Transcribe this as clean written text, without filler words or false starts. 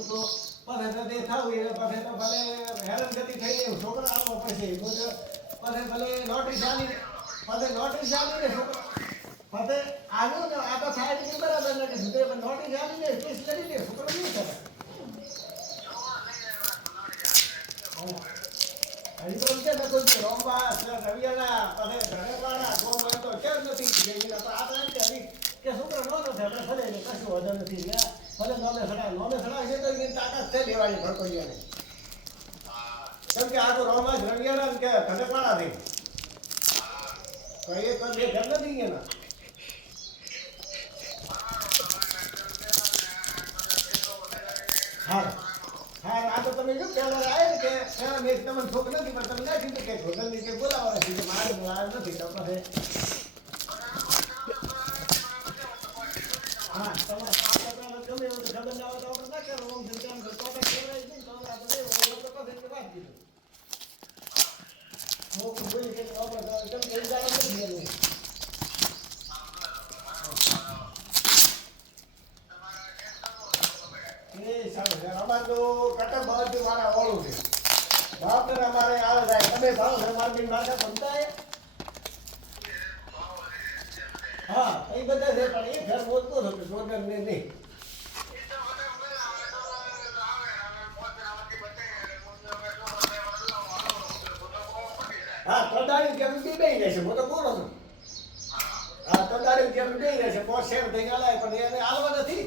હું તો પાસે તો દેખાવું એ પાસે તો ભલે હેરાનગતિ થઈ ગઈ છોકરા આવવા પછી પાસે ભલે નોટિસ આલી પાસે નોટિસ આલી ને છોકરા પાસે આવ્યું ને આ તો સાહેબ ની બરાબર નથી સુધે પણ નોટિસ આલી ને કેસ કરી દે છોકરા નહીં કરે હજી તો કે નતો રોમવા રવિયાના પાસે ઘરેવાળા ગોમાં તો કેમ નથી ગઈ આ તો એમ કે હજી કે છોકરા નો નથી આપણે ભલે ને કશું વધુ નથી ભલે નોમે સડા છે તો એની તાકાત છે લેવાની ભડકોઈયાને કેમ કે આ તો રોમા જ રવિયાના કે ઘરેવાળા થઈ તો એ તો બે ઘર નથી એના હા હા આ તો તમે જો પહેલા આવે ને કે મેં તમને છોક નથી પણ તમે ના કીધું કે હોટલની કે બોલાવવાના છે કે મારે બોલાવ્યા નથી તો પછી હા તમારે આ ગમે એવું ખબર ના આવે તો આપણે ના કરો ઓમ તેમ તો આપણે કહેવાય નહીં તો આપણે ઓલો તો પછી વાત કીધું હું બોલી કે આપણે કેમ કે જાણ નથી એનું એ સારું અમારે તો કટક બાજુ મારા ઓળું છે બાપરે અમારે આવે જાય તમે ભાવ અમારે બી માથા બનતા હા એ બધા છે પણ એ ફેર બોલતો હતો કે જોરદાર ને નહીં હા તડાડી કેમ બી બેહી રહેશે હું તો બોલો છું હા તડાડી કેમ બેહી રહેશે પોત શેર થઈ ગયા પણ એને હાલવા નથી